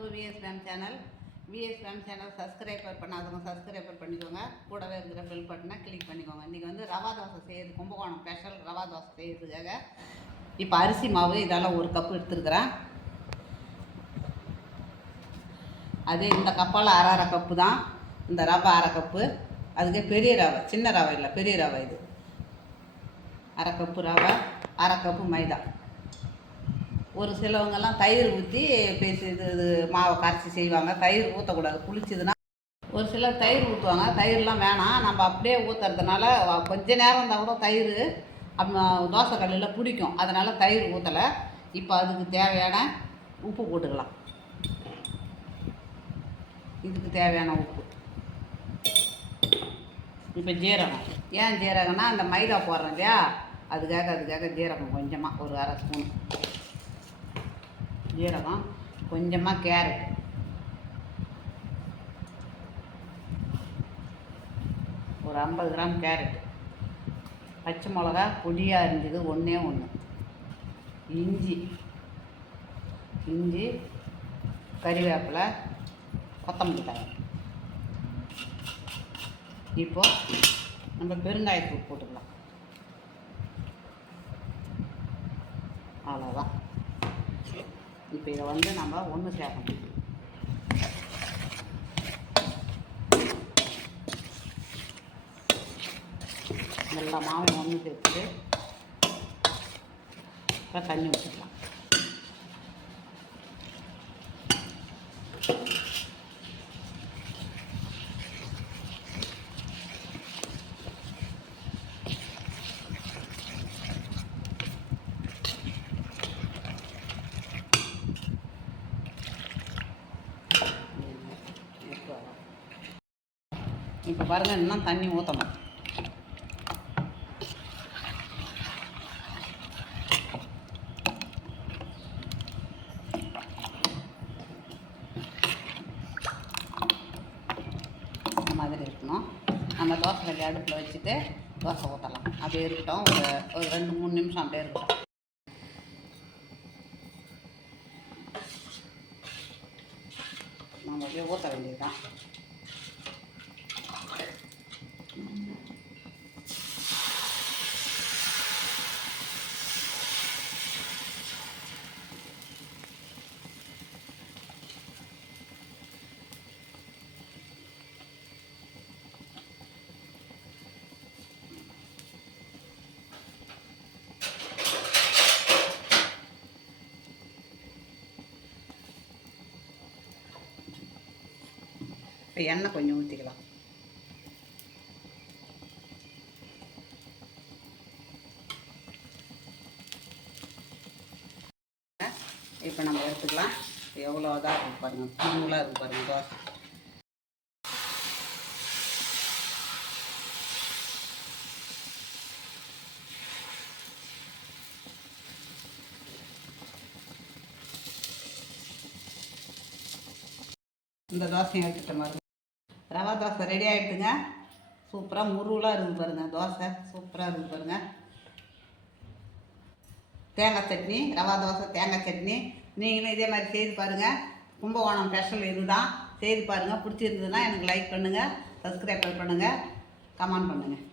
Vs channel subscriber பண்ணாதவங்க subscriber பண்ணிக்கோங்க. கூடவே இருக்கிற பெல் பட்டனை கிளிக் பண்ணிக்கோங்க. இன்றைக்கி வந்து ரவா தோசை செய்கிறது, கும்பகோணம் ஸ்பெஷல் ரவா தோசை செய்கிறதுக்காக இப்போ அரிசி மாவு இதால் 1 கப்பு எடுத்துருக்குறேன். அதே இந்த கப்பால் அரை கப்பு தான், இந்த ரவை அரை கப்பு. அதுக்கு பெரிய ரவை, சின்ன ரவை இல்லை, பெரிய ரவை. இது அரை கப்பு ரவை, அரை கப்பு மைதா. ஒரு சிலவங்கெல்லாம் தயிர் ஊற்றி இது மாவை கரைச்சி செய்வாங்க. தயிர் ஊற்றக்கூடாது, புளிச்சதுன்னா. ஒரு சிலர் தயிர் ஊற்றுவாங்க, தயிர்லாம் வேணாம். நம்ம அப்படியே ஊற்றுறதுனால கொஞ்ச நேரம் இருந்தால் கூட தயிர் தோசை கல்லில் பிடிக்கும். அதனால் தயிர் ஊற்றலை. இப்போ அதுக்கு தேவையான உப்பு போட்டுக்கலாம். இதுக்கு தேவையான உப்பு. இப்போ ஜீரகம். ஏன் ஜீரகம்னா அந்த மைதா போடுறோம் இல்லையா, அதுக்காக ஜீரகம் கொஞ்சமாக, ஒரு அரை ஸ்பூன் ஜீரகம், கொஞ்சமாக கேரட், ஒரு 50 கிராம் கேரட், பச்சை மிளகா பொடியாக இருந்தது ஒன்றே ஒன்று, இஞ்சி, கறிவேப்பிலை, கொத்தமல்லி தழை. இப்போது நம்ம பெருங்காயத்தூள் போட்டுக்கலாம். அவ்வளோதான். இப்போ இதை வந்து நம்ம ஒன்று சேர்க்கணும். எல்லா மாவையும் ஒன்று சேர்த்துட்டு இப்போ தண்ணி ஊற்றிக்கலாம். இப்போ பாருங்கள், இன்னும் தண்ணி ஊற்றணும். இந்த மாதிரி இருக்கணும். நம்ம தோசை கல்லி அடுப்பில் வச்சுட்டு தோசை ஊற்றலாம். அப்படியே இருக்கட்டும், ஒரு 2-3 நிமிஷம் அப்படியே இருக்கட்டும். நம்ம அப்படியே ஊற்ற வேண்டியதுதான். இப்போ எண்ணெய் கொஞ்சம் ஊற்றிக்கலாம். இப்போ நம்ம எடுத்துக்கலாம். எவ்வளோ இதாக இருக்கும் பாருங்கள், நூலாக இருக்கும் பாருங்கள் தோசை. இந்த தோசையை எடுத்துட்ட மாதிரி ரவா தோசை ரெடி ஆகிட்டுங்க. சூப்பராக முருகலாக இருக்குது பாருங்கள். தோசை சூப்பராக இருக்குது பாருங்கள். தேங்காய் சட்னி, ரவா தோசை தேங்காய் சட்னி. நீங்களும் இதே மாதிரி செய்து பாருங்கள். கும்பகோணம் ஸ்பெஷல் இதுதான். செய்து பாருங்கள். பிடிச்சிருந்ததுன்னா எனக்கு லைக் பண்ணுங்கள், சப்ஸ்கிரைப் பண்ணுங்கள், கமெண்ட் பண்ணுங்கள்.